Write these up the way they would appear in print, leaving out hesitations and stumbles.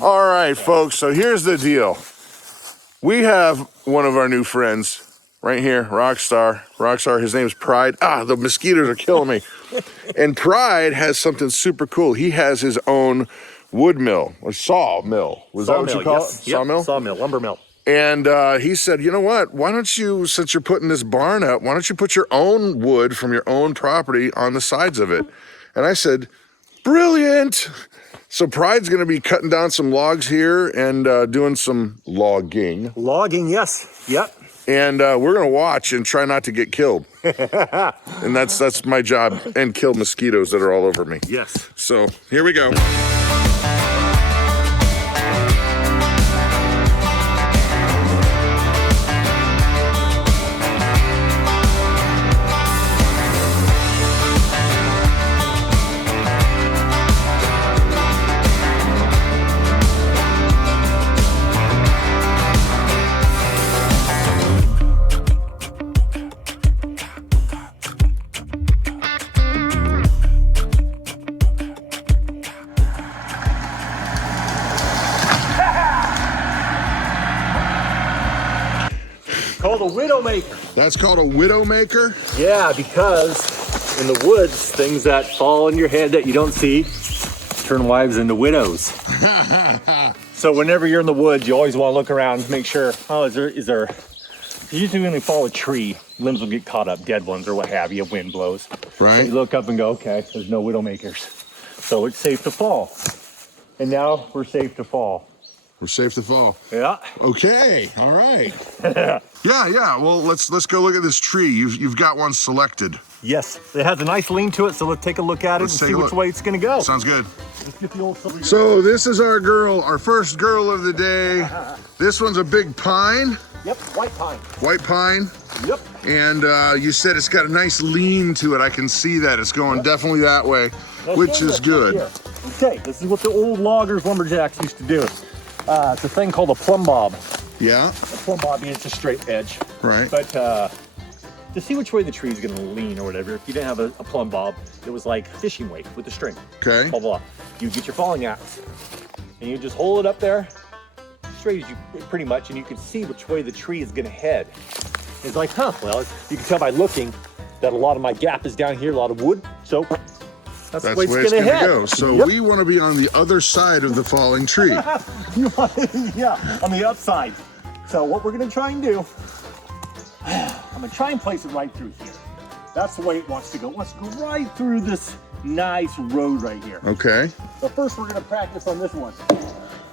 All right, folks, so here's the deal. We have one of our new friends right here, Rockstar, his name's Pride. The mosquitoes are killing me. And Pride has something super cool. He has his own wood mill, or saw mill. Was that what you call it? Sawmill? Sawmill, lumber mill. And he said, you know what, why don't you, since you're putting this barn up, why don't you put your own wood from your own property on the sides of it? And I said, brilliant. So Pride's gonna be cutting down some logs here and doing some logging. Logging, yes, yep. And we're gonna watch and try not to get killed. And that's my job, and kill mosquitoes that are all over me. Yes. So here we go. Called a widowmaker. That's called a widowmaker? Yeah, because in the woods, things that fall on your head that you don't see turn wives into widows. So whenever you're in the woods, you always want to look around and make sure, is there, usually when they fall a tree, limbs will get caught up, dead ones or what have you, wind blows. Right. So you look up and go, okay, there's no widowmakers. So it's safe to fall. And now we're safe to fall. We're safe to fall. Yeah. Okay, all right. Yeah, well, let's go look at this tree. You've got one selected. Yes, it has a nice lean to it, so let's take a look at it and see which way it's gonna go. Sounds good. Let's get the old So this is our girl, our first girl of the day. This one's a big pine. Yep, white pine. White pine. Yep. And you said it's got a nice lean to it. I can see that. It's going definitely that way, which is good. Okay, this is what the old loggers, lumberjacks used to do. It's a thing called a plumb bob. Yeah. A plumb bob means it's a straight edge. Right. But to see which way the tree is going to lean or whatever, if you didn't have a plumb bob, it was like fishing weight with a string. Okay. Blah, blah. You get your falling axe and you just hold it up there straight as you pretty much, and you can see which way the tree is going to head. It's like, well, you can tell by looking that a lot of my gap is down here, a lot of wood. So that's the way it's going to go. So we want to be on the other side of the falling tree. Yeah, on the upside. So what we're going to try and do, I'm going to try and place it right through here. That's the way it wants to go. It wants to go right through this nice road right here. Okay. So first we're going to practice on this one.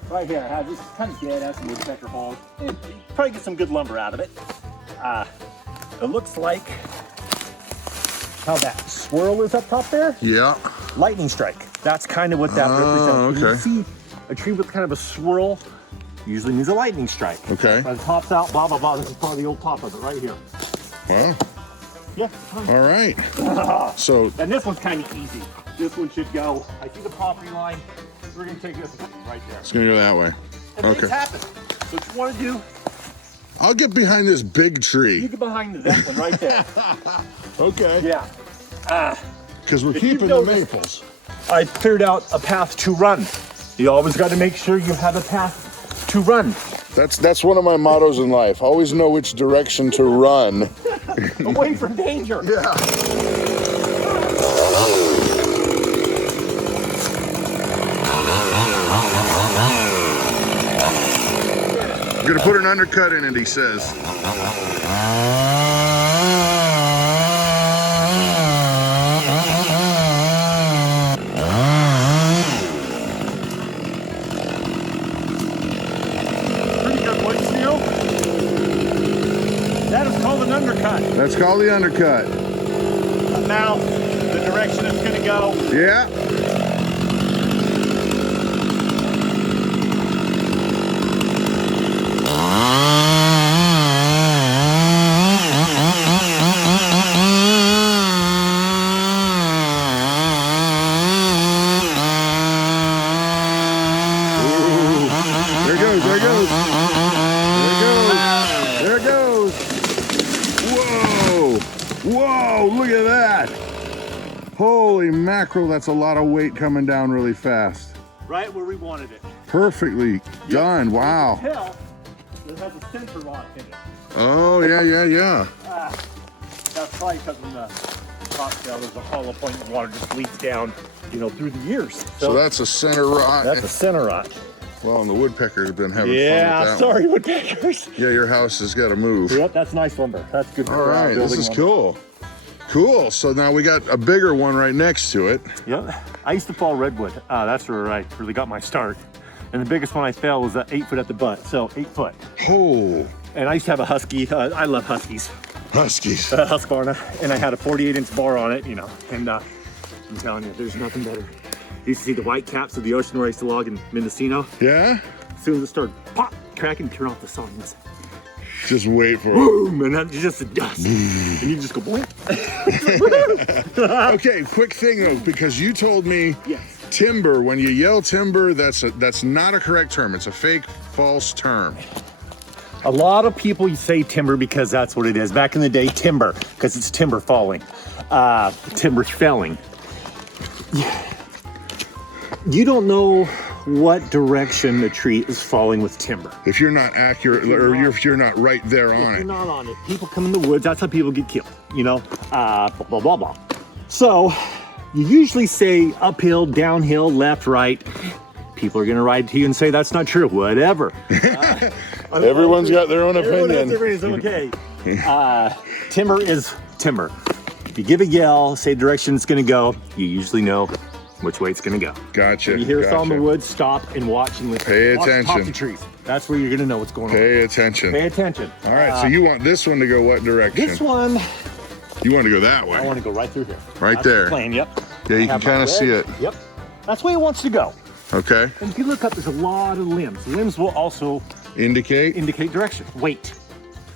Right here, this is kind of dead, has some woodpecker holes. Probably get some good lumber out of it. It looks like how that swirl is up top there. Yeah. Lightning strike. That's kind of what that represents. Okay. You see a tree with kind of a swirl usually means a lightning strike. Okay. When it pops out, blah, blah, blah. This is probably the old top of it right here. Wow. Yeah. All right. So. And this one's kind of easy. This one should go. I see the property line. We're going to take this right there. It's going to go that way. And things happen. So what you want to do, I'll get behind this big tree. you get behind that one right there. Okay. Yeah. Because we're keeping the maples. I cleared out a path to run. You always got to make sure you have a path to run. That's one of my mottos in life. Always know which direction to run. Away from danger. Yeah. I'm gonna put an undercut in it, he says. Pretty good wood steel. That is called an undercut. That's called the undercut. Now, the direction it's gonna go. Yeah. Whoa, look at that. Holy mackerel, that's a lot of weight coming down really fast. Right where we wanted it. perfectly done. Wow. Hell, it has a center rod in it. Oh, yeah. That's probably because in the top shell there's a hollow point and water just leaks down, you know, through the years. So that's a center rod. That's a center rod. Well, and the woodpeckers have been having fun with Yeah, that sorry, woodpeckers. Yeah, your house has got to move. Yep, that's nice lumber. That's good. All right, this is cool. Cool. So now we got a bigger one right next to it. Yep. I used to fall redwood. That's where I really got my start. And the biggest one I fell was 8 foot at the butt. So 8 foot. Oh. And I used to have a husky. I love huskies. Huskies. Husqvarna. And I had a 48-inch bar on it, you know. And I'm telling you, there's nothing better. You used to see the white caps of the ocean where I used to log in Mendocino. Yeah? As soon as it started pop, cracking, turn off the signs. Just wait for it. Boom, and that's just the dust. And you just go blink. Okay, quick thing though, because you told me Yes. timber, when you yell timber, that's not a correct term. It's a fake, false term. A lot of people say timber because that's what it is. Back in the day, timber, because it's timber falling. Timber felling. You don't know what direction the tree is falling with timber. If you're not accurate, if you're not right there on If it. you're not on it, people come in the woods, that's how people get killed, you know? Blah, blah, blah, blah. So, you usually say uphill, downhill, left, right. People are gonna ride to you and say that's not true, whatever. Everyone's got their own opinion. Okay. Timber is timber. If you give a yell, say direction it's gonna go, you usually know which way it's gonna go. Gotcha. When you hear us gotcha. on the woods, stop and watch and listen. Pay Watch the top of attention. the trees. That's where you're gonna know what's going on. Pay attention. Pay attention. All right, so you want this one to go what direction? This one, You want to go that way. I want to go right through here. Right That's there. The plan, yep. Yeah, you I can have my kind of see wedge. it. Yep. That's the way it wants to go. Okay. And if you look up, there's a lot of limbs. Limbs will also Indicate? indicate direction. Weight,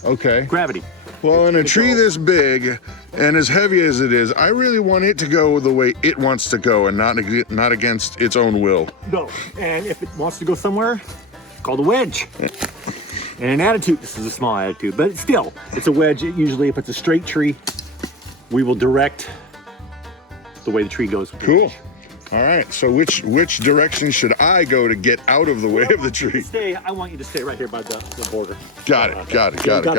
Okay. gravity. Well, in a tree this big and as heavy as it is, I really want it to go the way it wants to go and not against its own will. No. And if it wants to go somewhere, it's called a wedge. And an attitude, this is a small attitude, but still, it's a wedge. Usually, if it's a straight tree, we will direct the way the tree goes. with the Cool. wedge. All right, so which direction should I go to get out of the way of the tree? I want you to stay right here by the border. Got it. There it goes.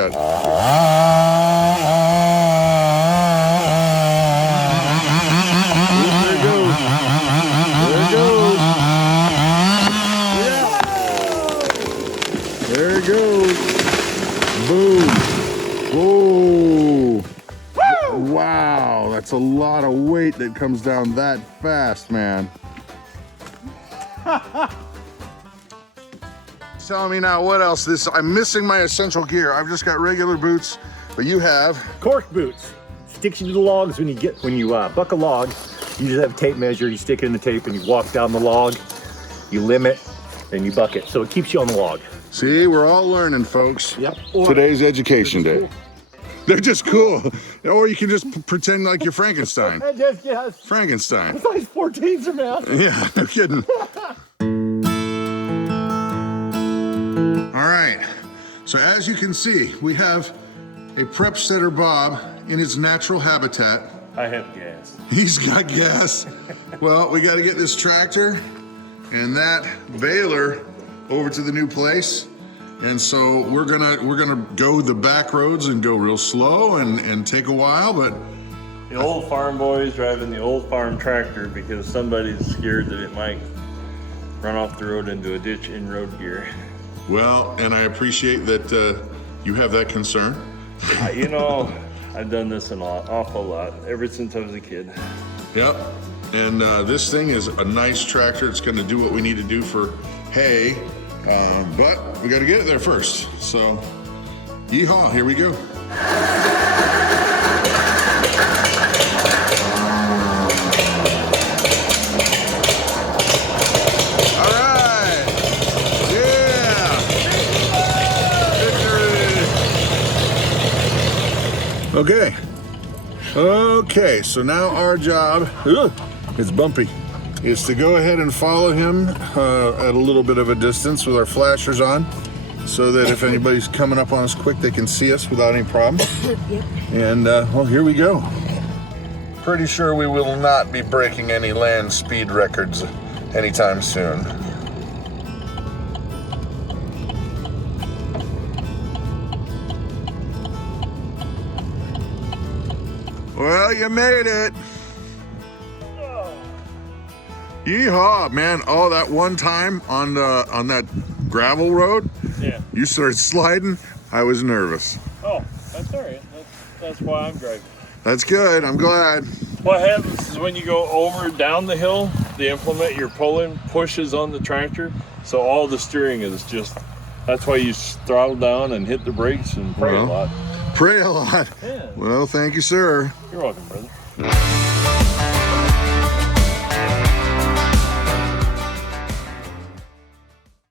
There it goes. Boom. Whoa. Wow, that's a lot of weight that comes down that fast, man. Tell me now what else I'm missing my essential gear. I've just got regular boots, but you have Cork boots. Sticks you to the logs when you buck a log. You just have a tape measure. You stick it in the tape and you walk down the log. You limit, then you buck it. So it keeps you on the log. See, we're all learning, folks. Yep. Today's education day. Cool. They're just cool. Or you can just pretend like you're Frankenstein. Yes. Frankenstein. Size 14s are now. Yeah, no kidding. All right, so as you can see, we have a prep setter Bob in his natural habitat. I have gas. He's got gas. Well, we got to get this tractor and that baler over to the new place. And so we're gonna go the back roads and go real slow and take a while, but The old farm boys driving the old farm tractor because somebody's scared that it might run off the road into a ditch in road gear. well, and I appreciate that you have that concern. You know, I've done this an awful lot ever since I was a kid. Yep. And this thing is a nice tractor. It's going to do what we need to do for hay, but we got to get it there first. So, yeehaw, here we go. All right. Yeah. Victory. Okay, so now our job, it's bumpy, is to go ahead and follow him at a little bit of a distance with our flashers on, so that if anybody's coming up on us quick, they can see us without any problem. And well, here we go. Pretty sure we will not be breaking any land speed records anytime soon. Well, you made it. Yeehaw, man. Oh, that one time on that gravel road, Yeah. you started sliding. I was nervous. Oh, that's all right. That's why I'm driving. That's good. I'm glad. What happens is when you go over down the hill, the implement you're pulling pushes on the tractor, so all the steering is just. That's why you throttle down and hit the brakes and pray a lot. Pray a lot. Yeah. Well, thank you, sir. You're welcome, brother.